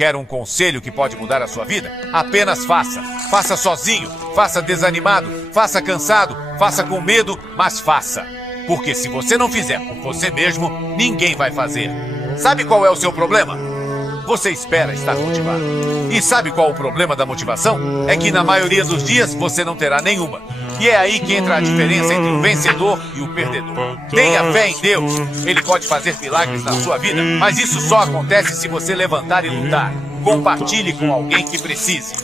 Quer um conselho que pode mudar a sua vida? Apenas faça. Faça sozinho, faça desanimado, faça cansado, faça com medo, mas faça. Porque se você não fizer por você mesmo, ninguém vai fazer. Sabe qual é o seu problema? Você espera estar motivado. E sabe qual o problema da motivação? É que na maioria dos dias você não terá nenhuma. E é aí que entra a diferença entre o vencedor e o perdedor. Tenha fé em Deus. Ele pode fazer milagres na sua vida, mas isso só acontece se você levantar e lutar. Compartilhe com alguém que precise.